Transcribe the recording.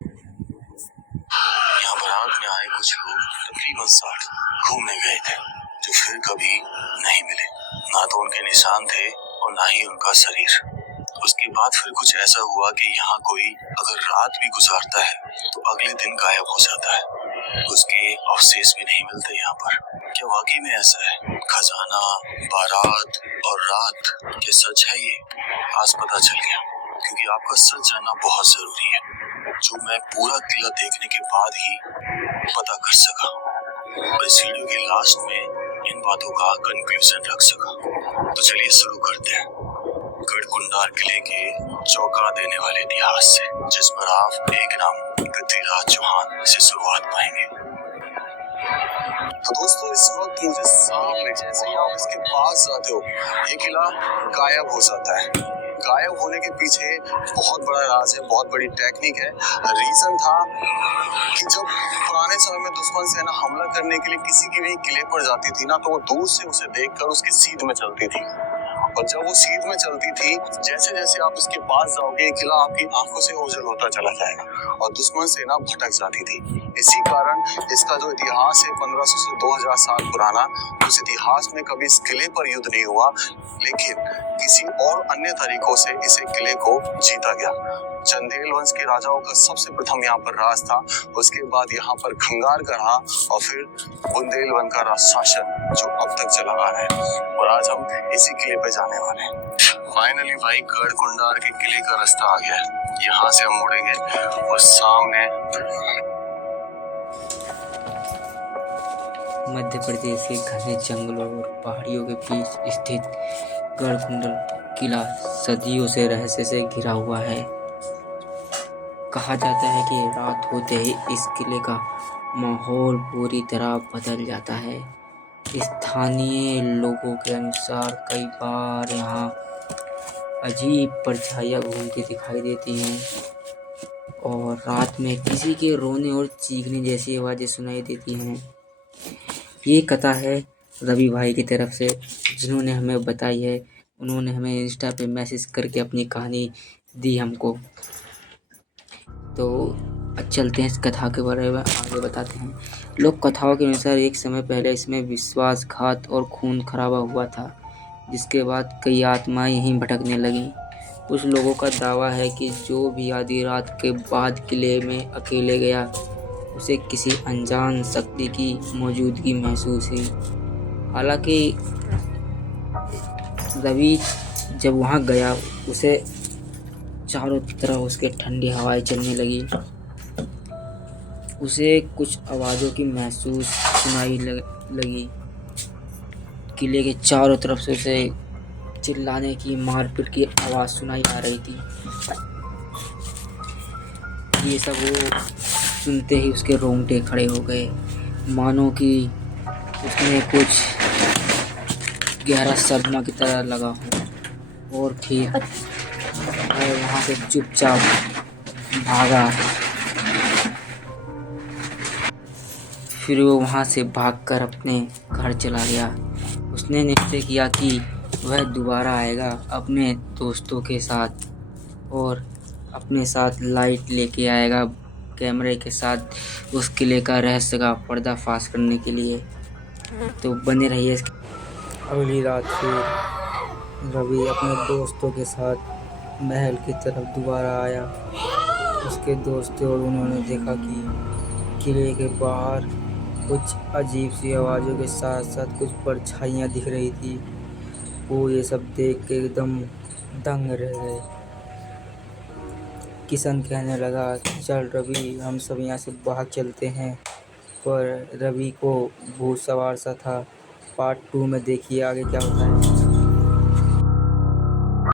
यहाँ बारात में आए कुछ लोग तकरीबन 60 घूमने गए थे, जो फिर कभी नहीं मिले। ना तो उनके निशान थे और ना ही उनका शरीर। उसके बाद फिर कुछ ऐसा हुआ कि यहाँ कोई अगर रात भी गुजारता है तो अगले दिन गायब हो जाता है। उसके अवशेष भी नहीं मिलते यहाँ पर। क्या वाकई में ऐसा है? खजाना, बारात और रात, क्या सच है ये? आज पता चल गया, क्योंकि आपका सच जानना बहुत जरूरी है, जो मैं पूरा किला देखने के बाद ही पता कर सका और इस वीडियो के लास्ट में इन बातों का कंक्लूजन रख सका। तो चलिए शुरू करते हैं गढ़कुंडार किले के चौंका देने वाले इतिहास से, जिस पर आप एक नाम पृथ्वीराज चौहान से शुरुआत पाएंगे। तो दोस्तों, इस वक्त मुझे सामने, जैसे ही आप इसके पास जाते हो, ये किला गायब हो जाता है। गायब होने के पीछे बहुत बड़ा राज है, बहुत बड़ी टेक्निक है। रीजन था कि जब पुराने समय में दुश्मन सेना हमला करने के लिए किसी के भी किले पर जाती थी ना, तो वो दूर से उसे देखकर उसकी सीध में चलती थी। और जब वो सीध में चलती थी, जैसे जैसे आप उसके पास जाओगे, किला आपकी आंखों से ओझल होता चला जाएगा और दुश्मन सेना भटक जाती थी। इसी कारण इसका जो इतिहास है 1500 से 2000 साल पुराना, उस इतिहास में कभी इस किले पर युद्ध नहीं हुआ, लेकिन किसी और अन्य तरीकों से इस किले को जीता गया। चंदेल वंश के राजाओं का सबसे प्रथम यहाँ पर राज था, उसके बाद यहाँ पर खंगार का रहा और फिर बुंदेलवंश का राज शासन, जो अब तक चला आ रहा है। और आज हम इसी किले पे जाने वाले हैं। फाइनली भाई, गढ़कुंडार के किले का रास्ता आ गया है। यहाँ से हम मुड़ेंगे और सामने मध्य प्रदेश के घने जंगलों और पहाड़ियों के बीच स्थित गढ़कुंडल किला सदियों से रहस्य से घिरा हुआ है। कहा जाता है कि रात होते ही इस किले का माहौल पूरी तरह बदल जाता है। स्थानीय लोगों के अनुसार कई बार यहाँ अजीब परछाइयाँ घूमती दिखाई देती हैं और रात में किसी के रोने और चीखने जैसी आवाज़ें सुनाई देती हैं। ये कथा है रवि भाई की तरफ से, जिन्होंने हमें बताई है। उन्होंने हमें इंस्टा पे मैसेज करके अपनी कहानी दी हमको। तो चलते हैं इस कथा के बारे में आगे बताते हैं। लोक कथाओं के अनुसार एक समय पहले इसमें विश्वासघात और खून खराबा हुआ था, जिसके बाद कई आत्माएं यहीं भटकने लगीं। कुछ लोगों का दावा है कि जो भी आधी रात के बाद किले में अकेले गया, उसे किसी अनजान शक्ति की मौजूदगी महसूस हुई। हालांकि रवि जब वहां गया, उसे चारों तरफ उसके ठंडी हवाएं चलने लगी। उसे कुछ आवाज़ों की महसूस सुनाई लगी। किले के चारों तरफ से उसे चिल्लाने की, मारपीट की आवाज़ सुनाई आ रही थी। ये सब वो सुनते ही उसके रोंगटे खड़े हो गए, मानो कि उसने कुछ गहरा सदमा की तरह लगा हो। और फिर वह वहाँ से चुपचाप भागा। फिर वो वहाँ से भागकर अपने घर चला गया। उसने निश्चय किया कि वह दोबारा आएगा अपने दोस्तों के साथ और अपने साथ लाइट लेके आएगा, कैमरे के साथ, उस किले का रहस्य का पर्दाफाश करने के लिए। तो बने रहिए। अगली रात फिर रवि अपने दोस्तों के साथ महल की तरफ दोबारा आया। उसके दोस्त और उन्होंने देखा कि किले के बाहर कुछ अजीब सी आवाज़ों के साथ साथ कुछ परछाइयाँ दिख रही थी। वो ये सब देख के एकदम दंग रह गए। किशन कहने लगा, चल रवि, हम सब यहाँ से भाग चलते हैं। पर रवि को भूत सवार सा था। पार्ट 2 में देखिए आगे क्या होता है।